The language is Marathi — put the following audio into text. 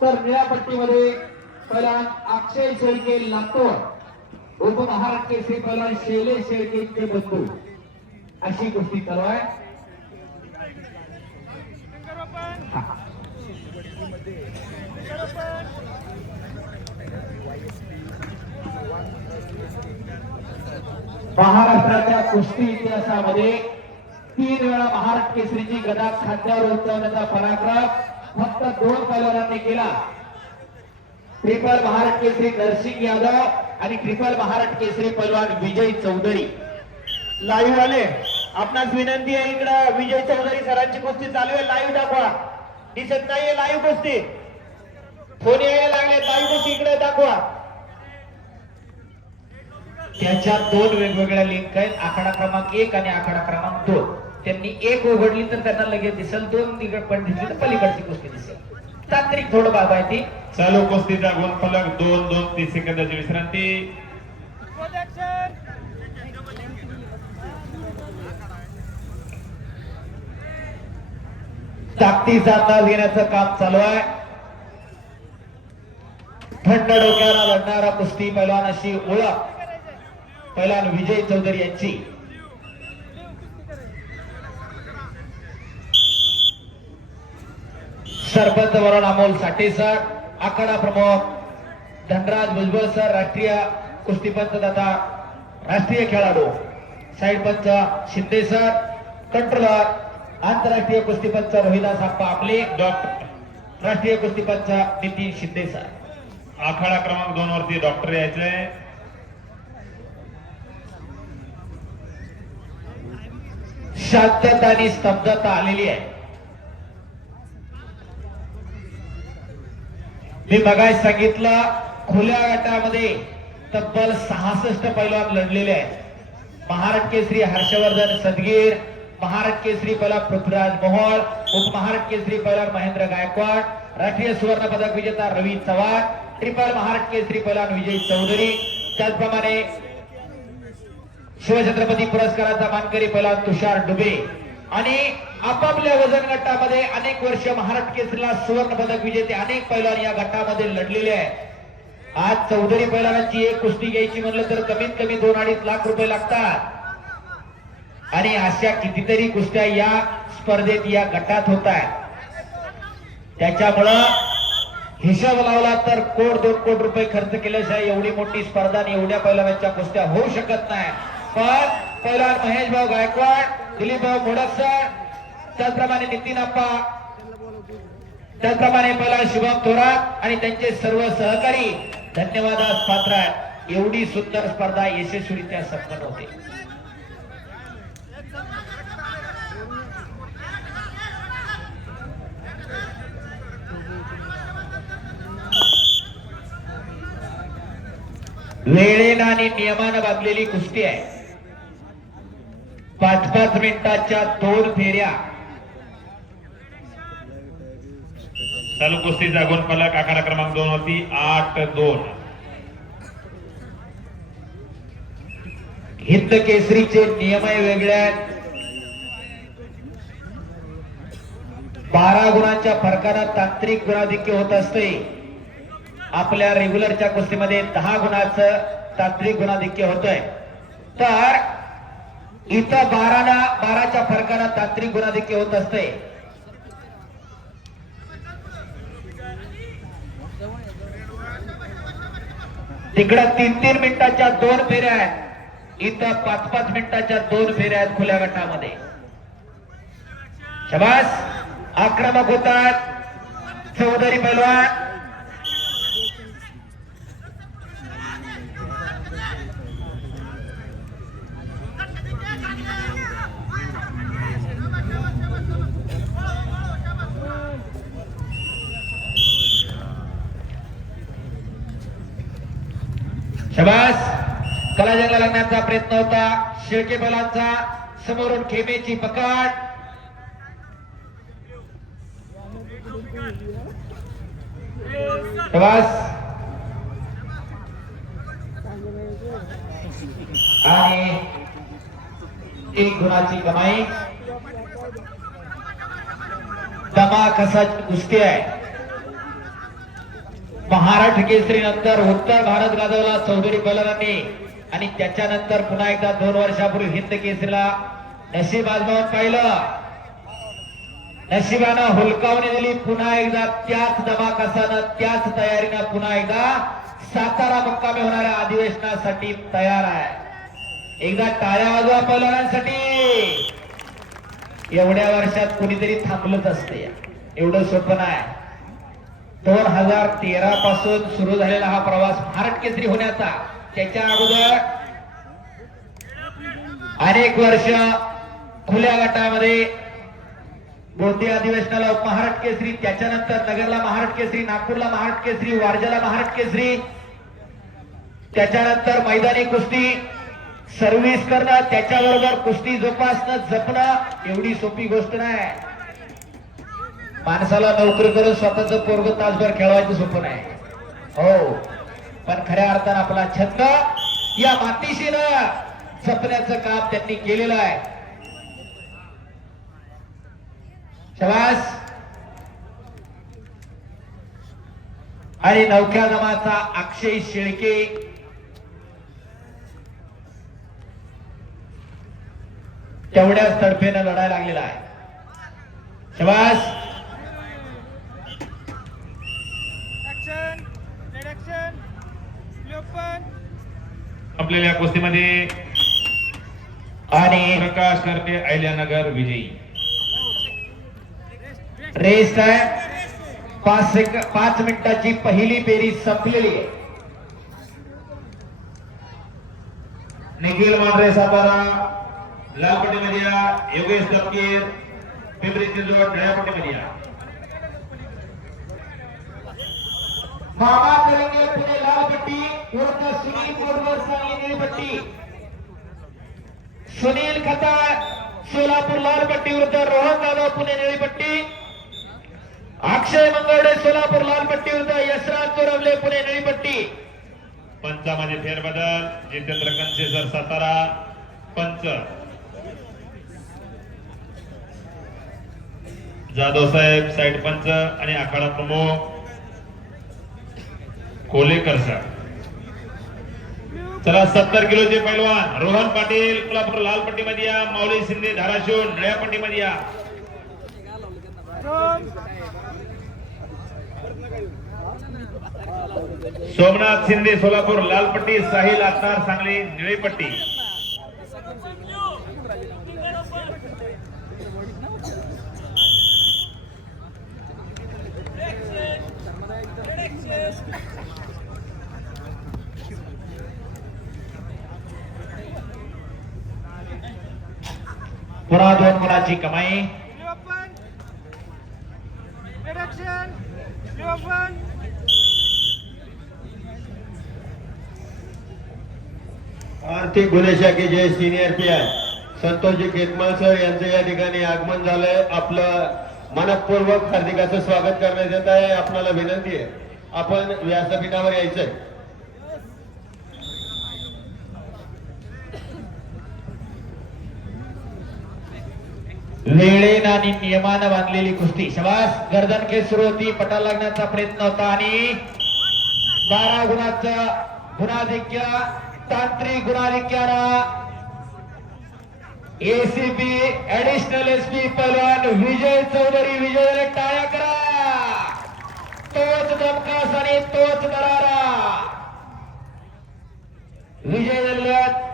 तर निळ्या पट्टीमध्ये पहिला अक्षय शेळके लातोर. उपमहाराष्ट्र केसरी पहिला शेले शेळके ते बंधू अशी गोष्टी चालू आहे. महाराष्ट्राच्या कुस्ती इतिहासामध्ये तीन वेळा महाराष्ट्र केसरीची गदा खात्यावर उचलण्याचा पराक्रम. फक्त दोन पैलवानांनी केला. ट्रिपल महाराष्ट्र केसरी नरसिंग यादव आणि ट्रिपल महाराष्ट्र केसरी पैलवान विजय चौधरी. लाईव्ह आले आपणास विनंती आहे इकडं विजय चौधरी सरांची कुस्ती चालू आहे. लाईव्ह दाखवा. दिसत नाहीये लाईव्ह कुस्ती. फोन यायला लागले लाईव्ह कुस्ती इकडे दाखवा. त्याच्या दोन वेगवेगळ्या लिंक आहेत. आखाडा क्रमांक एक आणि आखाडा क्रमांक दोन. त्यांनी एक उघडली तर त्यांना लगेच दिसेल. दोन निगड पण दिसली तर पलीकडची गोष्टी दिसेल. तांत्रिक थोडं बाब आहे ती. चालू कुस्तीचा गुण फलक दोन दोन तीस सेकंदाची विश्रांती. अंदाज घेण्याचं काम चालू आहे. थंड डोक्याला लढणारा कुस्ती पैलवान अशी ओळख. पैलवान विजय चौधरी यांची. सरपंच वरण अमोल साठे सर आखाडा प्रमुख धनराज भुजबळ सर राष्ट्रीय कुस्तीपंच तथा राष्ट्रीय खेळाडू साईड पंच शिंदे सर कंट्रोलर आंतरराष्ट्रीय कुस्तीपंच रोहिदास आप्पा आपले डॉक्टर राष्ट्रीय कुस्तीपंच नितीन शिंदे सर. आखाडा क्रमांक दोन वरती डॉक्टर यायचंय शांतता आणि स्तब्धता आलेली आहे. मी मगाय सांगितलं खुल्या गटामध्ये तब्बल सहासष्ट पैलवान लढलेले आहेत. महाराष्ट्र केसरी हर्षवर्धन सदगीर महाराष्ट्र केसरी पैलवान पृथ्वीराज मोहोळ उपमहाराष्ट्र केसरी पैलवान महेंद्र गायकवाड राष्ट्रीय सुवर्ण पदक विजेता रवी चव्हाण ट्रिपल महाराष्ट्र केसरी पैलवान विजय चौधरी त्याचप्रमाणे शिवछत्रपती पुरस्काराचा मानकरी पहिला तुषार डुबे आणि आपापल्या वजन गटामध्ये अनेक वर्ष महाराष्ट्र केसरीला सुवर्ण पदक विजेते अनेक पैलवान या गटामध्ये लढलेले आहेत. आज चौधरी पैलवानांची एक कुस्ती घ्यायची म्हणलं तर कमीत कमी दोन अडीच लाख रुपये लागतात. आणि अशा कितीतरी कुस्त्या या स्पर्धेत या गटात होत आहेत. त्याच्यामुळं हिशोब लावला तर कोट दोन कोट रुपये खर्च केल्याशिवाय एवढी मोठी स्पर्धा आणि एवढ्या पैलवानांच्या कुस्त्या होऊ शकत नाही. पण पैलवान महेश भाऊ गायकवाड दिलीप भाऊ मोडक सर त्याचप्रमाणे नितीन अप्पा त्याचप्रमाणे मला शुभम थोरात आणि त्यांचे सर्व सहकारी धन्यवादास पात्र आहेत एवढी सुंदर स्पर्धा यशस्वीरित्या संपन्न होते. वेळेनं आणि नियमानं बांधलेली कुस्ती आहे. पाच पाच मिनिटाच्या दोन फेऱ्या. चालू कुस्तीचा गुणफलक आखाडा क्रमांक दोन होती आठ दोन. हिंद केसरीचे नियमही वेगळे आहेत. बारा गुणांच्या फरकाला तांत्रिक गुणाधिक्य होत असते. आपल्या रेग्युलरच्या कुस्तीमध्ये दहा गुणाचं तांत्रिक गुणाधिक्य होतंय. तर इथं बाराला बाराच्या फरकाला तांत्रिक गुणाधिक्य होत असते. तिकडं तीन तीन मिनिटाच्या दोन फेऱ्या आहेत. इथं पाच पाच मिनिटाच्या दोन फेऱ्या आहेत खुल्या गटामध्ये. शबास! आक्रमक होतात. चौधरी पैलवान. शबास. कलाजंगला लागण्याचा प्रयत्न होता. शिळके बलांचा. समोरून खेमेची पकड. शबास. आणि एक गुणाची कमाई. दमा कसाची कुस्ती आहे. महाराष्ट्र केसरी नंतर उत्तर भारत गाजवला चौधरी बलरांनी आणि त्याच्यानंतर पुन्हा एकदा दोन वर्षापूर्वी हिंद केसरीला नशीब आजमावून पाहिलं. नशिबानं हुलकावणी दिली पुन्हा एकदा त्याच दमाकसानं त्याच तयारीनं पुन्हा एकदा सातारा मुक्कामी होणाऱ्या अधिवेशनासाठी तयार आहे. एकदा टाळ्या वाजवा पहिल्यांसाठी एवढ्या वर्षात कुणीतरी थांबलंच असते एवढं सोपं नाही. दोन हजार तेरा पासून सुरू झालेला हा प्रवास भारत केसरी होण्याचा. त्याच्या अगोदर अनेक वर्ष खुल्या गटामध्ये गोंदी अधिवेशनाला महाराष्ट्र केसरी त्याच्यानंतर नगरला महाराष्ट्र केसरी नागपूरला महाराष्ट्र केसरी वारजाला महाराष्ट्र केसरी त्याच्यानंतर मैदानी कुस्ती सर्व्हिस करणं त्याच्याबरोबर कुस्ती जोपासणं जपणं एवढी सोपी गोष्ट नाही. माणसाला नोकरी करून स्वतःच पोरग तासभर खेळवायचं सोपं नाही. हो. पण खऱ्या अर्थानं आपला छंद या मातीशीनं जपण्याचं काम त्यांनी केलेलं आहे. शवास आणि नौख्या जमाचा अक्षय शेळके. तेवढ्याच तडफेनं लढायला लागलेला आहे. शवास कुस्तीमध्ये आणि प्रकाश करते अहिल्यानगर विजयी. रेस्ट आहे. पाच सेक पाच मिनिटाची पहिली फेरी संपलेली आहे. निखिल मांढरे सातारा लालपट्टीमध्ये या योगेश तपकीर पिंपरी चिंचवड निळ्यापट्टीमध्ये या मामा करेंगे पुणे लाल पट्टी विरुद्ध सुनील कोरवर सांगली पट्टी। सुनील खताळ सोलापूर लाल पट्टी विरुद्ध रोहन जाधव पुणे निळी पट्टी। अक्षय मंगवडे सोलापूर लाल पट्टी विरुद्ध यशराज चोरवले पुणे निळी पट्टी। पंचामध्ये फेरबदल जितेंद्र कंचेसर सातारा पंच. जाधव साहेब साईड पंच आणि आखाडा प्रमुख. कोलेकर कर चला सत्तर किलोचे पैलवान रोहन पाटिल, कोल्हापूर लाल पट्टीमध्ये या मौली शिंदे धाराशिव निळ्या पट्टीमध्ये या सोमनाथ शिंदे सोलापुर लाल पट्टी साहिल आत्तार सांगली निपट्टी पट्टी पुन्हा दोन गुणाची कमाई आर्थिक गुन्हे शाखेचे सिनियर पी आय संतोषजी केतमल सर यांचं या ठिकाणी आगमन झालंय. आपलं मनपूर्वक हार्दिकाचं स्वागत करण्यात येत आहे. आपल्याला विनंती आहे. आपण व्यासपीठावर यायचंय. वेळेनं आणि नियमानं बांधलेली कुस्ती. शबास गर्दन खेळ सुरू होती पटा लागण्याचा प्रयत्न होता आणि बारा गुणाचा गुणाधिक्य तांत्रिक गुणाधिक्याला एसीपी ऍडिशनल एसपी पलवान विजय चौधरी विजय टाळ्या करा. तोच दमकास आणि तोच दरारा. विजय झाल्यात